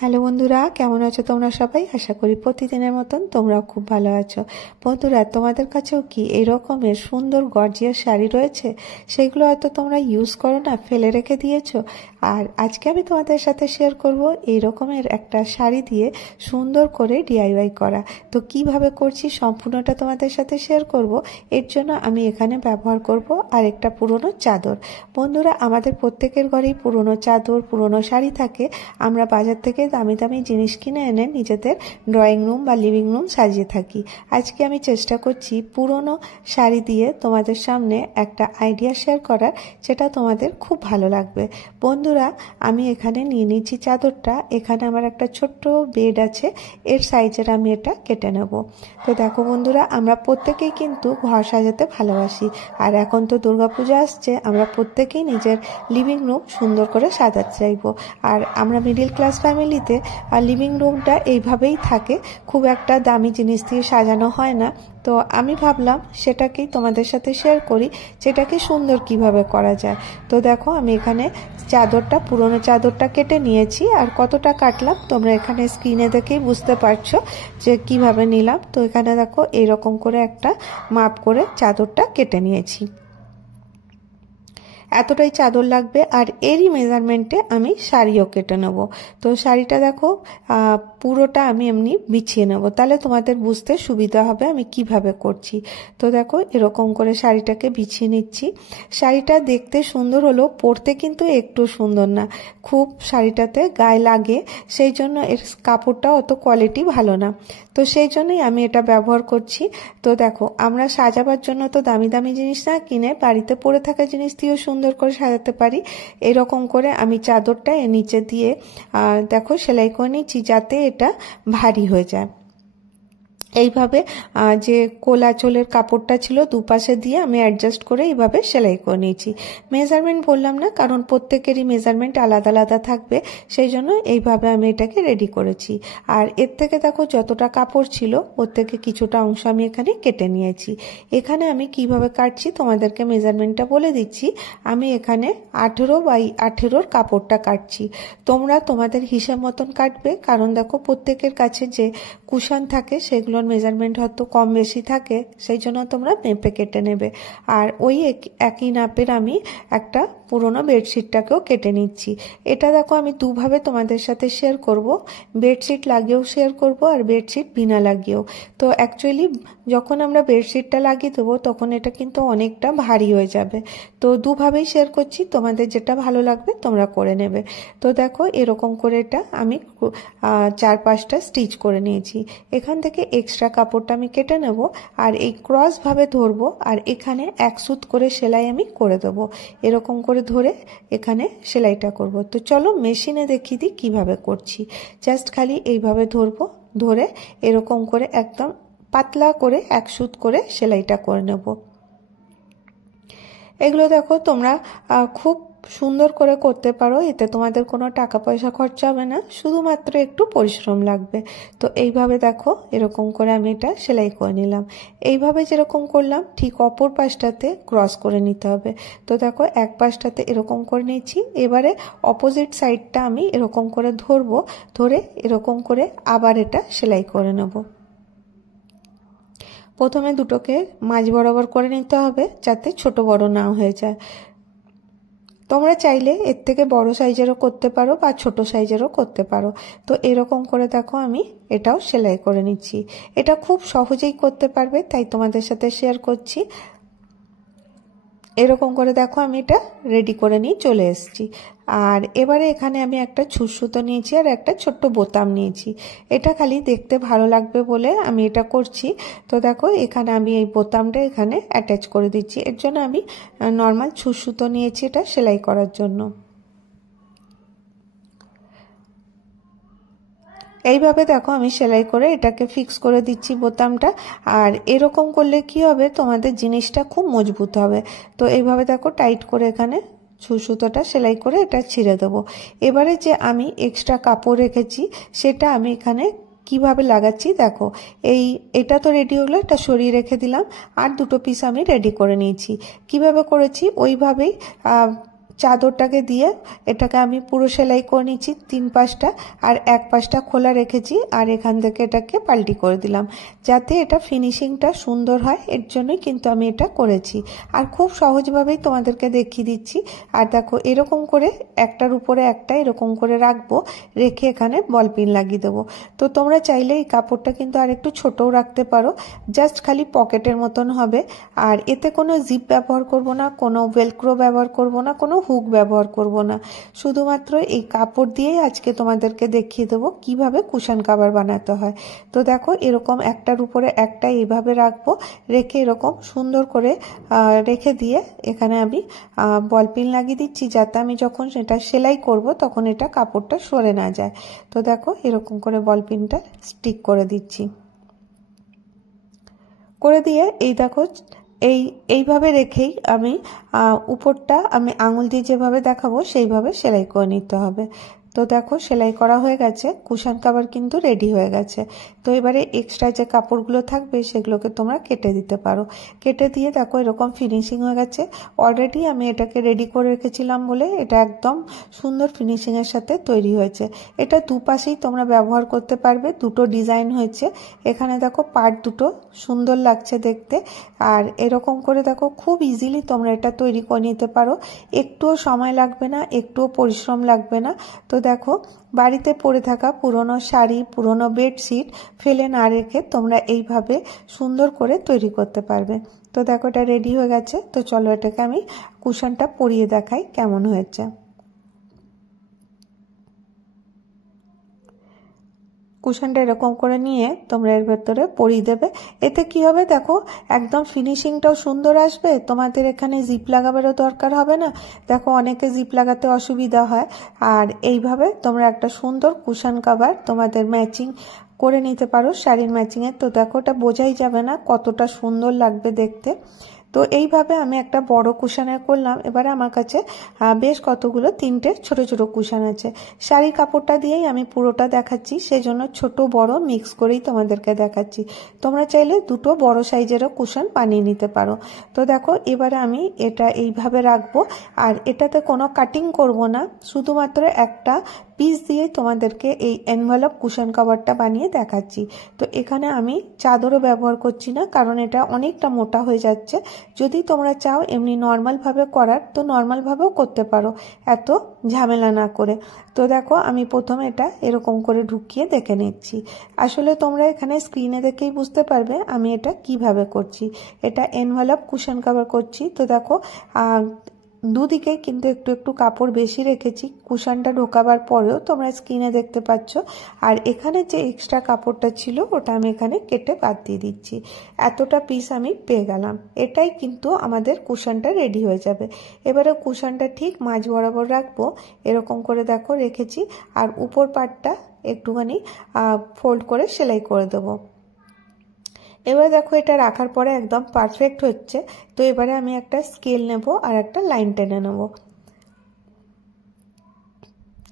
Hello বন্ধুরা, কেমন আছো তোমরা সবাই? আশা করি প্রতিদিনের মতন তোমরাও খুব ভালো আছো। বন্ধুরা, তোমাদের কাছেও কি এই রকমের সুন্দর গর্জিয়াস শাড়ি রয়েছে? সেগুলো হয়তো তোমরা ইউজ করো না, ফেলে রেখে দিয়েছো। আর আজকে আমি তোমাদের সাথে শেয়ার করব এই রকমের একটা শাড়ি দিয়ে সুন্দর করে ডিআইওয়াই করা। তো কিভাবে করছি সম্পূর্ণটা তোমাদের সাথে শেয়ার করব। এর জন্য আমি এখানে ব্যবহার করব আরেকটা পুরনো চাদর। বন্ধুরা, আমাদের প্রত্যেকের ঘরেই পুরনো চাদর, পুরনো শাড়ি থাকে। আমরা বাজার থেকে দামি দামি জিনিস কিনে এনে নিজেদের ড্রয়িং রুম বা লিভিং রুম সাজিয়ে থাকি। আজকে আমি চেষ্টা করছি পুরনো শাড়ি দিয়ে তোমাদের সামনে একটা আইডিয়া শেয়ার করার, যেটা তোমাদের খুব ভালো লাগবে। বন্ধুরা, আমি এখানে নিয়ে নিচ্ছি চাদরটা। এখানে আমার একটা ছোট্ট বেড আছে, এর সাইজের আমি এটা কেটে নেব। তো দেখো বন্ধুরা, আমরা প্রত্যেকেই কিন্তু ঘর সাজাতে ভালোবাসি। আর এখন তো দুর্গাপূজা আসছে, আমরা প্রত্যেকেই নিজের লিভিং রুম সুন্দর করে সাজাতে চাইবো। আর আমরা মিডিল ক্লাস ফ্যামিলিতে লিভিং রুমটা এইভাবেই থাকে, খুব একটা দামি জিনিস দিয়ে সাজানো হয় না। তো আমি ভাবলাম সেটাকেই তোমাদের সাথে শেয়ার করি, যেটাকে সুন্দর কিভাবে করা যায়। তো দেখো, আমি এখানে পুরনো চাদরটা কেটে নিয়েছি। আর কতটা কাটলাম তোমরা এখানে স্ক্রিনে দেখেই বুঝতে পারছো যে কিভাবে নিলাম। তো এখানে দেখো, এইরকম করে একটা মাপ করে চাদরটা কেটে নিয়েছি। এতটাই চাদর লাগবে। আর এরই মেজারমেন্টে আমি শাড়িও কেটে নেব। তো শাড়িটা দেখো, পুরোটা আমি এমনি বিছিয়ে নেব, তাহলে তোমাদের বুঝতে সুবিধা হবে আমি কিভাবে করছি। তো দেখো, এরকম করে শাড়িটাকে বিছিয়ে নিচ্ছি। শাড়িটা দেখতে সুন্দর হলেও পরতে কিন্তু একটু সুন্দর না, খুব শাড়িটাতে গায়ে লাগে। সেই জন্য এর কাপড়টা অত কোয়ালিটি ভালো না। তো সেই জন্যই আমি এটা ব্যবহার করছি। তো দেখো, আমরা সাজাবার জন্য তো দামি দামি জিনিস না কিনে বাড়িতে পরে থাকা জিনিস দিয়েও সুন্দর করে সাজাতে পারি। এরকম করে আমি চাদরটা এর নিচে দিয়ে দেখো সেলাই করে নিচ্ছি, যাতে এটা ভারী হয়ে যায়। এইভাবে যে কোলাচলের কাপড়টা ছিল দুপাশে দিয়ে আমি অ্যাডজাস্ট করে এইভাবে সেলাই করে নিয়েছি। মেজারমেন্ট বললাম না, কারণ প্রত্যেকেরই মেজারমেন্ট আলাদা আলাদা থাকবে, সেই জন্য এইভাবে আমি এটাকে রেডি করেছি। আর এর থেকে দেখো, যতটা কাপড় ছিল ওর থেকে কিছুটা অংশ আমি এখানে কেটে নিয়েছি। এখানে আমি কিভাবে কাটছি তোমাদেরকে মেজারমেন্টটা বলে দিচ্ছি। আমি এখানে 18x18 কাপড়টা কাটছি। তোমরা তোমাদের হিসাব মতন কাটবে, কারণ দেখো প্রত্যেকের কাছে যে কুশন থাকে সেগুলোর মেজারমেন্ট হয়তো কম বেশি থাকে, সেই জন্য তোমরা মেপে কেটে নেবে। আর ওই একই নাপের আমি একটা পুরোনো বেডশিটটাকেও কেটে নিচ্ছি। এটা দেখো, আমি দুভাবে তোমাদের সাথে শেয়ার করব, বেডশিট লাগিয়েও শেয়ার করব আর বেডশিট বিনা লাগিয়েও। তো অ্যাকচুয়ালি যখন আমরা বেডশিটটা লাগিয়ে দেবো তখন এটা কিন্তু অনেকটা ভারী হয়ে যাবে। তো দুভাবেই শেয়ার করছি, তোমাদের যেটা ভালো লাগবে তোমরা করে নেবে। তো দেখো, এরকম করে এটা আমি 4-5টা স্টিচ করে নিয়েছি। এখান থেকে এক্সট্রা কাপড়টা আমি কেটে নেব আর এই ক্রস ভাবে ধরবো, আর এখানে 1 সুত করে সেলাই আমি করে দেবো। এরকম করে ধরে এখানে সেলাইটা করব। তো চলো মেশিনে দেখিয়ে দিই কিভাবে করছি। জাস্ট খালি এইভাবে ধরবো, ধরে এরকম করে একদম পাতলা করে 1 সুত করে সেলাইটা করে নেব। এগুলো দেখো তোমরা খুব সুন্দর করে করতে পারো, এতে তোমাদের কোনো টাকা পয়সা খরচা হবে না, শুধুমাত্র একটু পরিশ্রম লাগবে। তো এইভাবে দেখো, এরকম করে আমি এটা সেলাই করে নিলাম। এইভাবে যেরকম করলাম ঠিক অপর পাশটাতে ক্রস করে নিতে হবে। তো দেখো, এক পাশটাতে এরকম করে নিয়েছি। এবারে অপোজিট সাইডটা আমি এরকম করে ধরবো, ধরে এরকম করে আবার এটা সেলাই করে নেব। প্রথমে দুটোকে মাঝ বরাবর করে নিতে হবে, যাতে ছোট বড় না হয়ে যায়। তোমরা চাইলে এর থেকে বড় সাইজেরও করতে পারো বা ছোট সাইজেরও করতে পারো। তো এরকম করে দেখো আমি এটাও সেলাই করে নিচ্ছি। এটা খুব সহজেই করতে পারবে, তাই তোমাদের সাথে শেয়ার করছি। এরকম করে দেখো আমি এটা রেডি করে নিয়ে চলে এসেছি। আর এবারে এখানে আমি একটা ছুঁচ সুতো নিয়েছি আর একটা ছোট্ট বোতাম নিয়েছি। এটা খালি দেখতে ভালো লাগবে বলে আমি এটা করছি। তো দেখো, এখানে আমি এই বোতামটা এখানে অ্যাটাচ করে দিচ্ছি। এর জন্য আমি নর্মাল ছুঁচ সুতো নিয়েছি এটা সেলাই করার জন্য। এইভাবে দেখো আমি সেলাই করে এটাকে ফিক্স করে দিচ্ছি বোতামটা। আর এরকম করলে কি হবে, তোমাদের জিনিসটা খুব মজবুত হবে। তো এইভাবে দেখো টাইট করে এখানে সুতোটা সেলাই করে এটা ছিঁড়ে দেবো। এবারে যে আমি এক্সট্রা কাপড় রেখেছি সেটা আমি এখানে কিভাবে লাগাচ্ছি দেখো। এটা তো রেডি হলো, এটা সরিয়ে রেখে দিলাম। আর দুটো পিস আমি রেডি করে নিয়েছি। কিভাবে করেছি ওইভাবেই চাদরটাকে দিয়ে এটাকে আমি পুরো সেলাই করে নিচ্ছি 3 পাশটা, আর এক পাশটা খোলা রেখেছি, আর এখান থেকে এটাকে পাল্টি করে দিলাম যাতে এটা ফিনিশিংটা সুন্দর হয়। এর জন্যই কিন্তু আমি এটা করেছি, আর খুব সহজভাবেই তোমাদেরকে দেখিয়ে দিচ্ছি। আর দেখো এরকম করে একটার উপরে একটা এরকম করে রাখবো, রেখে এখানে বল পিন লাগিয়ে দেবো। তো তোমরা চাইলে এই কাপড়টা কিন্তু আর একটু ছোটও রাখতে পারো, জাস্ট খালি পকেটের মতন হবে। আর এতে কোনো জিপ ব্যবহার করব না, কোনো ভেলক্রো ব্যবহার করব না, কোনো হুক ব্যবহার করব না, শুধুমাত্র এই কাপড় দিয়েই আজকে তোমাদেরকে দেখিয়ে দেবো কিভাবে কুশন কভার বানাতে হয়। তো দেখো এরকম একটার উপরে একটা এইভাবে রাখবো, রেখে এরকম সুন্দর করে রেখে দিয়ে এখানে আমি বল পিন লাগিয়ে দিচ্ছি, যাতে আমি যখন সেটা সেলাই করব তখন এটা কাপড়টা সরে না যায়। তো দেখো এরকম করে বল পিনটা স্টিক করে দিচ্ছি, করে দিয়ে এই দেখো এইভাবে রেখেই আমি উপরটা আমি আঙুল দিয়ে যেভাবে দেখাবো সেইভাবে সেলাই করে নিতে হবে। তো দেখো সেলাই করা হয়ে গেছে, কুশন কভার কিন্তু রেডি হয়ে গেছে। তো এবারে এক্সট্রা যে কাপড়গুলো থাকবে সেগুলোকে তোমরা কেটে দিতে পারো। কেটে দিয়ে দেখো এরকম ফিনিশিং হয়ে গেছে। অলরেডি আমি এটাকে রেডি করে রেখেছিলাম বলে এটা একদম সুন্দর ফিনিশিংয়ের সাথে তৈরি হয়েছে। এটা দুপাশেই তোমরা ব্যবহার করতে পারবে, দুটো ডিজাইন হয়েছে। এখানে দেখো পার্ট দুটো সুন্দর লাগছে দেখতে। আর এরকম করে দেখো খুব ইজিলি তোমরা এটা তৈরি করে নিতে পারো, একটুও সময় লাগবে না, একটুও পরিশ্রম লাগবে না। তো দেখো বাড়িতে পড়ে থাকা পুরনো শাড়ি, পুরনো বেডশিট ফেলে না রেখে তোমরা এইভাবে সুন্দর করে তৈরি করতে পারবে। তো দেখো এটা রেডি হয়ে গেছে। তো চলো এটাকে আমি কুশনটা পরিয়ে দেখাই কেমন হয়েছে। কুশনটা এরকম করে নিয়ে তোমরা এর ভেতরে পরিয়ে দেবে। এতে কি হবে দেখো একদম ফিনিশিংটাও সুন্দর আসবে, তোমাদের এখানে জিপ লাগাবারও দরকার হবে না। দেখো অনেকে জিপ লাগাতে অসুবিধা হয়, আর এইভাবে তোমরা একটা সুন্দর কুশন কভার তোমাদের ম্যাচিং করে নিতে পারো শাড়ির ম্যাচিংয়ে। তো দেখো ওটা বোঝাই যাবে না কতটা সুন্দর লাগবে দেখতে। তো এইভাবে আমি একটা বড় কুশনের করলাম। এবারে আমার কাছে বেশ কতগুলো 3টে ছোট ছোট কুশন আছে। শাড়ি কাপড়টা দিয়েই আমি পুরোটা দেখাচ্ছি, সেজন্য ছোট বড় মিক্স করেই তোমাদেরকে দেখাচ্ছি। তোমরা চাইলে দুটো বড় সাইজেরও কুশন বানিয়ে নিতে পারো। তো দেখো এবারে আমি এটা এইভাবে রাখবো, আর এটাতে কোনো কাটিং করব না, শুধুমাত্র একটা পিস দিয়ে তোমাদেরকে এই এনভেলপ কুশন কভারটা বানিয়ে দেখাচ্ছি। তো এখানে আমি চাদরও ব্যবহার করছি না, কারণ এটা অনেকটা মোটা হয়ে যাচ্ছে। যদি তোমরা চাও এমনি নর্মালভাবে করার, তো নর্মালভাবেও করতে পারো, এত ঝামেলা না করে। তো দেখো আমি প্রথমে এটা এরকম করে ঢুকিয়ে দেখে নিচ্ছি। আসলে তোমরা এখানে স্ক্রিনে দেখেই বুঝতে পারবে আমি এটা কিভাবে করছি। এটা এনভেলপ কুশন কভার করছি। তো দেখো দুদিকে কিন্তু একটু একটু কাপড় বেশি রেখেছি কুশনটা ঢোকাবার পরেও, তোমরা স্ক্রিনে দেখতে পাচ্ছ। আর এখানে যে এক্সট্রা কাপড়টা ছিল ওটা আমি এখানে কেটে বাদ দিয়ে দিচ্ছি। এতটা পিস আমি পেয়ে গেলাম, এটাই কিন্তু আমাদের কুশনটা রেডি হয়ে যাবে। এবারে কুশনটা ঠিক মাঝ বরাবর রাখবো, এরকম করে দেখো রেখেছি। আর উপর পাটটা একটুখানি ফোল্ড করে সেলাই করে দেবো। এবার দেখো এটা রাখার পরে একদম পারফেক্ট হচ্ছে। তো এবারে আমি একটা স্কেল নেব আর একটা লাইন টেনে নেব।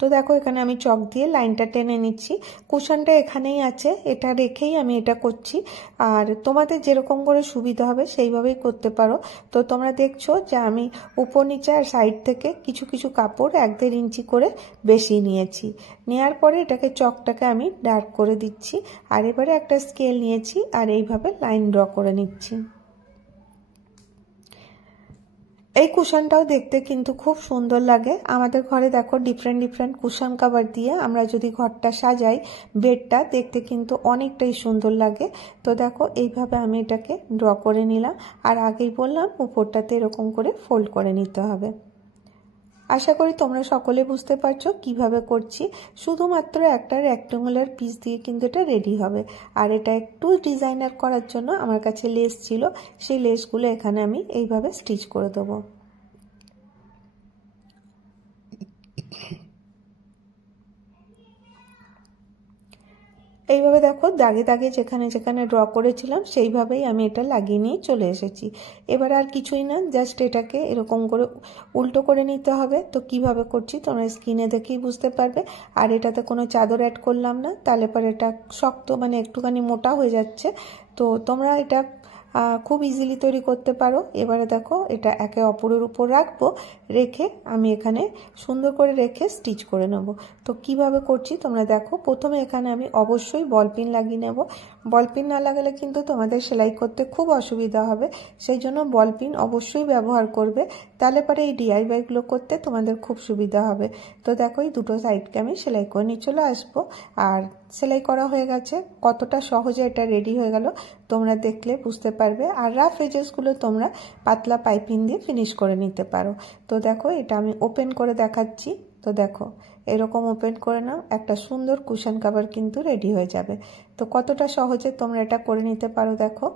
তো দেখো এখানে আমি চক দিয়ে লাইনটা টেনে নিচ্ছি। কুশনটা এখানেই আছে, এটা রেখেই আমি এটা করছি। আর তোমাদের যেরকম করে সুবিধা হবে সেইভাবেই করতে পারো। তো তোমরা দেখছো যে আমি উপর নিচে আর সাইড থেকে কিছু কিছু কাপড় 1-1.5 ইঞ্চি করে বেশি নিয়েছি। নেওয়ার পরে এটাকে চকটাকে আমি ডার্ক করে দিচ্ছি। আর এবারে একটা স্কেল নিয়েছি আর এইভাবে লাইন ড্র করে নিচ্ছি। এই কুশনটাও দেখতে কিন্তু খুব সুন্দর লাগে। আমাদের ঘরে দেখো ডিফারেন্ট ডিফারেন্ট কুশন কভার দিয়ে আমরা যদি ঘরটা সাজাই, বেডটা দেখতে কিন্তু অনেকটাই সুন্দর লাগে। তো দেখো এইভাবে আমি এটাকে ড্র করে নিলাম। আর আগেই বললাম উপরটাতে এরকম করে ফোল্ড করে নিতে হবে। আশা করি তোমরা সকলে বুঝতে পারছো কিভাবে করছি। শুধুমাত্র একটা রেক্ট্যাঙ্গুলার পিস দিয়ে কিন্তু এটা রেডি হবে। আর এটা একটু ডিজাইনার করার জন্য আমার কাছে লেস ছিল, সেই লেসগুলো এখানে আমি এইভাবে স্টিচ করে দেবো। এইভাবে দেখো দাগে দাগে যেখানে যেখানে ড্র করেছিলাম সেইভাবেই আমি এটা লাগিয়ে নিয়ে চলে এসেছি। এবার আর কিছুই না, জাস্ট এটাকে এরকম করে উল্টো করে নিতে হবে। তো কিভাবে করছি তোমরা স্ক্রিনে দেখেই বুঝতে পারবে। আর এটাতে কোনো চাদর অ্যাড করলাম না, তাহলে পরে এটা শক্ত মানে একটুখানি মোটা হয়ে যাচ্ছে। তো তোমরা এটা খুব ইজিলি তৈরি করতে পারো। এবারে দেখো এটা একে অপরের উপর রাখবো, রেখে আমি এখানে সুন্দর করে রেখে স্টিচ করে নেব। তো কিভাবে করছি তোমরা দেখো। প্রথমে এখানে আমি অবশ্যই বল পিন লাগিয়ে নেব। বল পিন না লাগালে কিন্তু তোমাদের সেলাই করতে খুব অসুবিধা হবে, সেই জন্য বল পিন অবশ্যই ব্যবহার করবে, তাহলে পরে এই ডিআইওয়াইগুলো করতে তোমাদের খুব সুবিধা হবে। তো দেখো এই দুটো সাইডকে আমি সেলাই করে নিয়ে চলে আসবো। আর সেলাই করা হয়ে গেছে, কতটা সহজে এটা রেডি হয়ে গেল তোমরা দেখলে বুঝতে পারবে। আর রাফ এজেসগুলো তোমরা পাতলা পাইপিং দিয়ে ফিনিশ করে নিতে পারো। তো দেখো এটা আমি ওপেন করে দেখাচ্ছি। তো দেখো এরকম ওপেন করে নাও, একটা সুন্দর কুশন কভার কিন্তু রেডি হয়ে যাবে। তো কতটা সহজে তোমরা এটা করে নিতে পারো দেখো।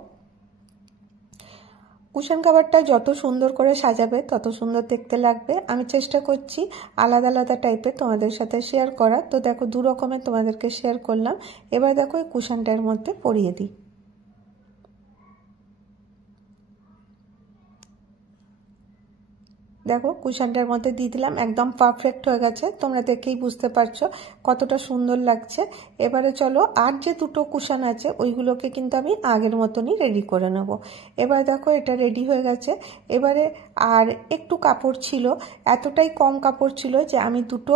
কুশন কভারটা যত সুন্দর করে সাজাবে তত সুন্দর দেখতে লাগবে। আমি চেষ্টা করছি আলাদা আলাদা টাইপের তোমাদের সাথে শেয়ার করা। তো দেখো দু রকমের তোমাদেরকে শেয়ার করলাম। এবার দেখো এই কুশনটার মধ্যে পরিয়ে দিই। দেখো কুশনটার মধ্যে দিয়ে দিলাম, একদম পারফেক্ট হয়ে গেছে, তোমরা দেখেই বুঝতে পারছো কতটা সুন্দর লাগছে। এবারে চলো আর যে দুটো কুশন আছে ওইগুলোকে কিন্তু আমি আগের মতনই রেডি করে নেব। এবার দেখো এটা রেডি হয়ে গেছে। এবারে আর একটু কাপড় ছিল, এতটাই কম কাপড় ছিল যে আমি দুটো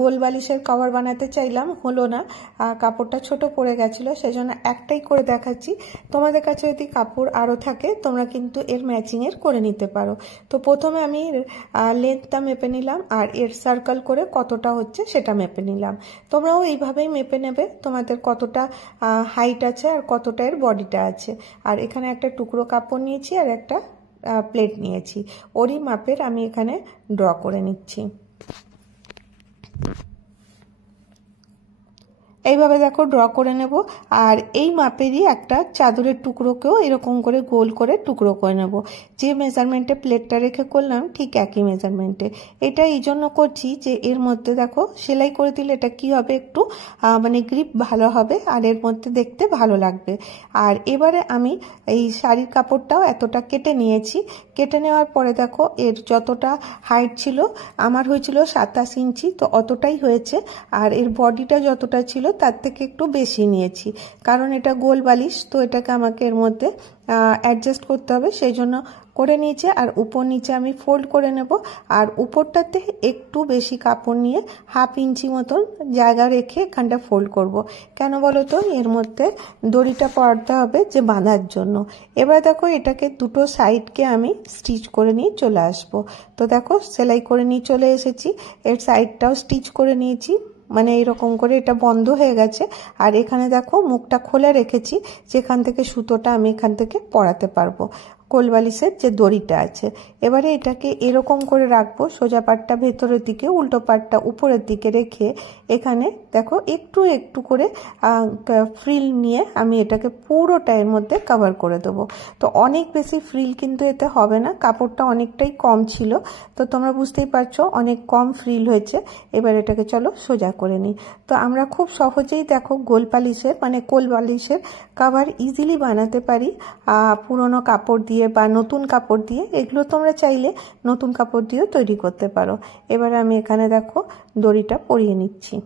গোল বালিশের কভার বানাতে চাইলাম, হলো না, কাপড়টা ছোট পড়ে গেছিলো, সেজন্য একটাই করে দেখাচ্ছি। তোমাদের কাছে যদি কাপড় আরও থাকে তোমরা কিন্তু এর ম্যাচিংয়ের করে নিতে পারো। তো প্রথমে আমি লেন্থটা মেপে নিলাম আর এর সার্কেল করে কতটা হচ্ছে সেটা মেপে নিলাম। তোমরাও এইভাবেই মেপে নেবে তোমাদের কতটা হাইট আছে আর কতটা এর বডিটা আছে। আর এখানে একটা টুকরো কাপড় নিয়েছি আর একটা প্লেট নিয়েছি, ওরই মাপের আমি এখানে ড্র করে নিচ্ছি। এইভাবে দেখো ড্র করে নেব। আর এই মাপেরই একটা চাদরের টুকরোকেও এরকম করে গোল করে টুকরো করে নেব। যে মেজারমেন্টে প্লেটটা রেখে করলাম ঠিক একই মেজারমেন্টে। এটা এই জন্য করছি যে এর মধ্যে দেখো সেলাই করে দিলে এটা কি হবে, একটু মানে গ্রিপ ভালো হবে আর এর মধ্যে দেখতে ভালো লাগবে। আর এবারে আমি এই শাড়ির কাপড়টাও এতটা কেটে নিয়েছি। কেটে নেওয়ার পরে দেখো এর যতটা হাইট ছিল আমার হয়েছিল 27 ইঞ্চি, তো অতটাই হয়েছে। আর এর বডিটা যতটা ছিল তার থেকে একটু বেশি নিয়েছি, কারণ এটা গোল বালিশ, তো এটাকে আমাকে এর মধ্যে অ্যাডজাস্ট করতে হবে, সেই জন্য করে নিয়েছি। আর উপর নিচে আমি ফোল্ড করে নেব। আর উপরটাতে একটু বেশি কাপড় নিয়ে 1/2 ইঞ্চি মতন জায়গা রেখে এখানটা ফোল্ড করব। কেন বলো তো, এর মধ্যে দড়িটা পরাতে হবে যে বাঁধার জন্য। এবার দেখো এটাকে দুটো সাইডকে আমি স্টিচ করে নিয়ে চলে আসব। তো দেখো সেলাই করে নিয়ে চলে এসেছি, এর সাইডটাও স্টিচ করে নিয়েছি, মানে এইরকম করে এটা বন্ধ হয়ে গেছে। আর এখানে দেখো মুখটা খোলা রেখেছি, যেখান থেকে সুতোটা আমি এখান থেকে পরাতে পারবো কোলবালিশের যে দড়িটা আছে। এবারে এটাকে এরকম করে রাখবো, সোজা পাটটা ভেতরের দিকে, উল্টো পাটটা উপরের দিকে রেখে এখানে দেখো একটু একটু করে ফ্রিল নিয়ে আমি এটাকে পুরোটা এর মধ্যে কভার করে দেবো। তো অনেক বেশি ফ্রিল কিন্তু এতে হবে না, কাপড়টা অনেকটাই কম ছিল, তো তোমরা বুঝতেই পারছো অনেক কম ফ্রিল হয়েছে। এবার এটাকে চলো সোজা করে নিই। তো আমরা খুব সহজেই দেখো গোল বালিশের মানে কোল বালিশের কভার ইজিলি বানাতে পারি পুরনো কাপড় দিয়ে বা নতুন কাপড় দিয়ে। এগুলো তোমরা চাইলে নতুন কাপড় দিয়েও তৈরি করতে পারো। এবার আমি এখানে দেখো দড়িটা পরিয়ে নিচ্ছি।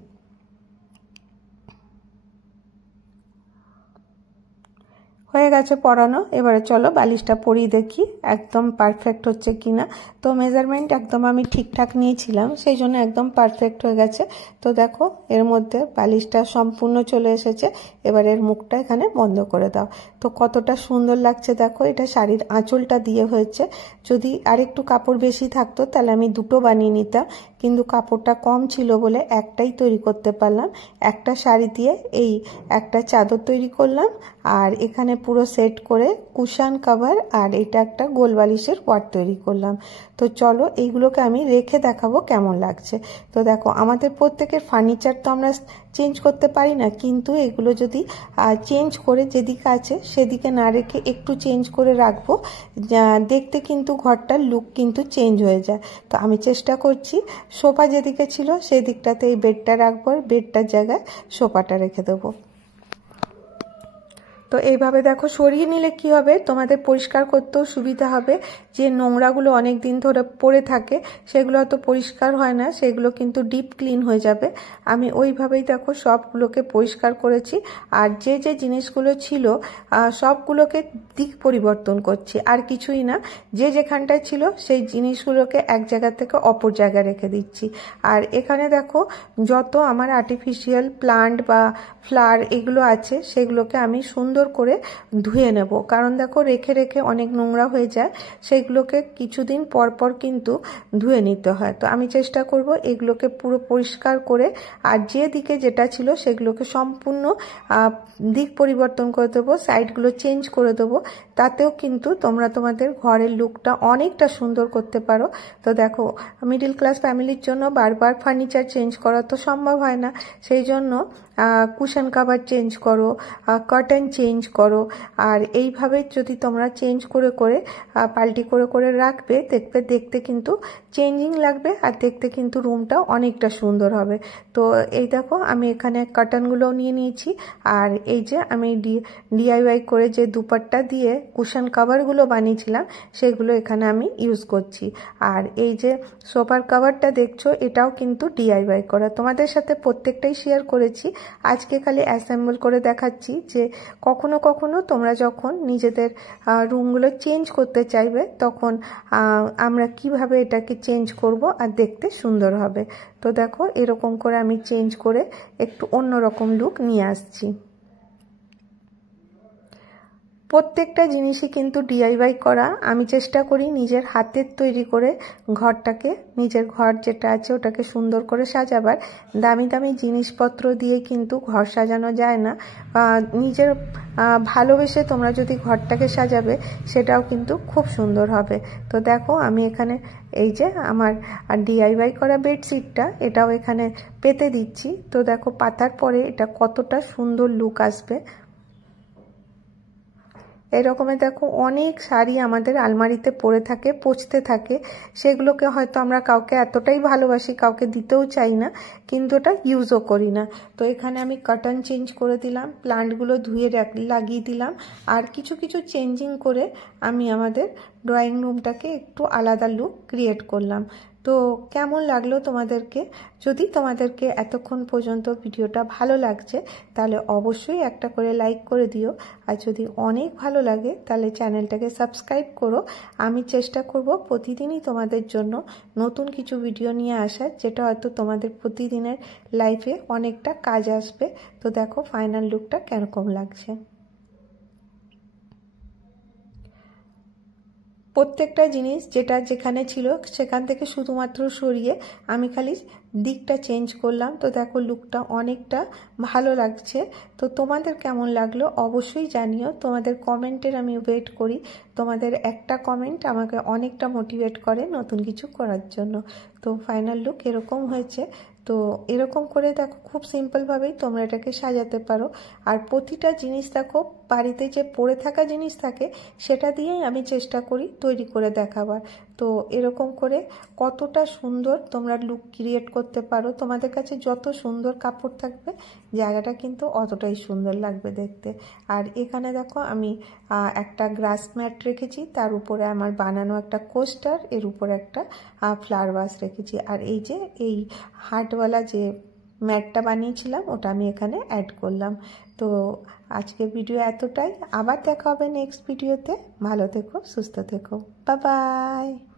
হয়ে গেছে পরানো। এবারে চলো বালিশটা পরিয়ে দেখি একদম পারফেক্ট হচ্ছে কিনা। তো মেজারমেন্ট একদম আমি ঠিকঠাক নিয়েছিলাম, সেই জন্য একদম পারফেক্ট হয়ে গেছে। তো দেখো এর মধ্যে বালিশটা সম্পূর্ণ চলে এসেছে। এবার এর মুখটা এখানে বন্ধ করে দাও। তো কতটা সুন্দর লাগছে দেখো, এটা শাড়ির আঁচলটা দিয়ে হয়েছে। যদি আরেকটু কাপড় বেশি থাকতো তাহলে আমি দুটো বানিয়ে নিতাম, কিন্তু কাপড়টা কম ছিল বলে একটাই তৈরি করতে পারলাম। একটা শাড়ি দিয়ে এই একটা চাদর তৈরি করলাম, আর এখানে পুরো সেট করে কুশন কভার আর এটা একটা গোল বালিশের ওয়ার্ড তৈরি করলাম। তো চলো এইগুলোকে আমি রেখে দেখাবো কেমন লাগছে। তো দেখো আমাদের প্রত্যেকের ফার্নিচার তো আমরা চেঞ্জ করতে পারি না, কিন্তু এগুলো যদি চেঞ্জ করে যেদিকে আছে সেদিকে না রেখে একটু চেঞ্জ করে রাখবো, দেখতে কিন্তু ঘরটার লুক কিন্তু চেঞ্জ হয়ে যায়। তো আমি চেষ্টা করছি সোফা যেদিকে ছিল সেই দিকটাতে এই বেডটা রাখবো, বেডটার জায়গায় সোফাটা রেখে দেবো। তো এইভাবে দেখো সরিয়ে নিলে কি হবে, তোমাদের পরিষ্কার করতেও সুবিধা হবে। যে নোংরাগুলো অনেক দিন ধরে পড়ে থাকে সেগুলো হয়তো পরিষ্কার হয় না, সেগুলো কিন্তু ডিপ ক্লিন হয়ে যাবে। আমি ওইভাবেই দেখো সবগুলোকে পরিষ্কার করেছি। আর যে যে জিনিসগুলো ছিল সবগুলোকে দিক পরিবর্তন করছি, আর কিছুই না। যে যেখানটায় ছিল সেই জিনিসগুলোকে এক জায়গা থেকে অপর জায়গায় রেখে দিচ্ছি। আর এখানে দেখো যত আমার আর্টিফিশিয়াল প্লান্ট বা ফ্লাওয়ার এগুলো আছে সেগুলোকে আমি সুন্দর করে ধুয়ে নেব, কারণ দেখো রেখে রেখে অনেক নোংরা হয়ে যায়, সেগুলোকে কিছুদিন পর পর কিন্তু ধুয়ে নিতে হয়। তো আমি চেষ্টা করব এগুলোকে পুরো পরিষ্কার করে, আর যে দিকে যেটা ছিল সেগুলোকে সম্পূর্ণ দিক পরিবর্তন করে দেবো, সাইডগুলো চেঞ্জ করে দেবো। তাতেও কিন্তু তোমরা তোমাদের ঘরের লুকটা অনেকটা সুন্দর করতে পারো। তো দেখো মিডল ক্লাস ফ্যামিলির জন্য বারবার ফার্নিচার চেঞ্জ করা তো সম্ভব হয় না, সেই জন্য কুশন কাভার চেঞ্জ করো, কার্টেন চেঞ্জ করো। আর এইভাবে যদি তোমরা চেঞ্জ করে করে পাল্টি করে করে রাখবে, দেখবে দেখতে কিন্তু চেঞ্জিং লাগবে, আর দেখতে কিন্তু রুমটা অনেকটা সুন্দর হবে। তো এই দেখো আমি এখানে কার্টেনগুলোও নিয়ে নিয়েছি, আর এই যে আমি ডিআইওয়াই করে যে দুপাট্টা দিয়ে কুশন কাভারগুলো বানিয়েছিলাম সেগুলো এখানে আমি ইউজ করছি। আর এই যে সোফার কাভারটা দেখছো এটাও কিন্তু ডিআইওয়াই করা, তোমাদের সাথে প্রত্যেকটাই শেয়ার করেছি। আজকে খালি অ্যাসেম্বল করে দেখাচ্ছি যে কখনো কখনো তোমরা যখন নিজেদের রুমগুলো চেঞ্জ করতে চাইবে তখন আমরা কিভাবে এটাকে চেঞ্জ করব আর দেখতে সুন্দর হবে। তো দেখো এরকম করে আমি চেঞ্জ করে একটু অন্যরকম লুক নিয়ে আসছি। প্রত্যেকটা জিনিসই কিন্তু ডিআইওয়াই করা। আমি চেষ্টা করি নিজের হাতের তৈরি করে ঘরটাকে, নিজের ঘর যেটা আছে ওটাকে সুন্দর করে সাজাবার। দামি দামি জিনিসপত্র দিয়ে কিন্তু ঘর সাজানো যায় না। নিজের ভালোবেসে তোমরা যদি ঘরটাকে সাজাবে সেটাও কিন্তু খুব সুন্দর হবে। তো দেখো আমি এখানে এই যে আমার ডিআইওয়াই করা বেডশিটটা এটাও এখানে পেতে দিচ্ছি। তো দেখো পাতার পরে এটা কতটা সুন্দর লুক আসবে। এরকমের দেখো অনেক শাড়ি আমাদের আলমারিতে পড়ে থাকে, পচতে থাকে, সেগুলোকে হয়তো আমরা কাউকে এতটাই ভালোবাসি কাউকে দিতেও চাই না, কিন্তু ওটা ইউজও করি না। তো এখানে আমি কার্টেন চেঞ্জ করে দিলাম, প্লান্টগুলো ধুয়ে লাগিয়ে দিলাম, আর কিছু কিছু চেঞ্জিং করে আমি আমাদের ড্রয়িং রুমটাকে একটু আলাদা লুক ক্রিয়েট করলাম। তো কেমন লাগলো তোমাদেরকে? যদি তোমাদেরকে এতক্ষণ পর্যন্ত ভিডিওটা ভালো লাগছে তাহলে অবশ্যই একটা করে লাইক করে দিও, আর যদি অনেক ভালো লাগে তাহলে চ্যানেলটাকে সাবস্ক্রাইব করো। আমি চেষ্টা করব প্রতিদিনই তোমাদের জন্য নতুন কিছু ভিডিও নিয়ে আসার, যেটা হয়তো তোমাদের প্রতিদিনের লাইফে অনেকটা কাজ আসবে। তো দেখো ফাইনাল লুকটা কেরকম লাগছে। প্রত্যেকটা জিনিস যেটা যেখানে ছিল সেখান থেকে শুধুমাত্র সরিয়ে আমি খালি দিকটা চেঞ্জ করলাম। তো দেখো লুকটা অনেকটা ভালো লাগছে। তো তোমাদের কেমন লাগলো অবশ্যই জানিও, তোমাদের কমেন্টের আমি ওয়েট করি। তোমাদের একটা কমেন্ট আমাকে অনেকটা মোটিভেট করে নতুন কিছু করার জন্য। তো ফাইনাল লুক এরকম হয়েছে। তো এরকম করে দেখো খুব সিম্পলভাবেই তোমরা এটাকে সাজাতে পারো। আর প্রতিটা জিনিস দেখো বাড়িতে যে পড়ে থাকা জিনিস থাকে সেটা দিয়েই আমি চেষ্টা করি তৈরি করে দেখাবার। তো এরকম করে কতটা সুন্দর তোমরা লুক ক্রিয়েট করতে পারো। তোমাদের কাছে যত সুন্দর কাপড় থাকবে জায়গাটা কিন্তু অতটাই সুন্দর লাগবে দেখতে। আর এখানে দেখো আমি একটা গ্রাস ম্যাট রেখেছি, তার উপরে আমার বানানো একটা কোস্টার, এর উপরে একটা ফ্লাওয়ার ভাস রেখেছি। আর এই যে এই হার্টওয়ালা যে ম্যাটটা বানিয়েছিলাম ওটা আমি এখানে অ্যাড করলাম। তো আজকের ভিডিও এতটাই, আবার দেখা হবে নেক্সট ভিডিওতে। ভালো থেকো, সুস্থ থেকো, বাই বাই।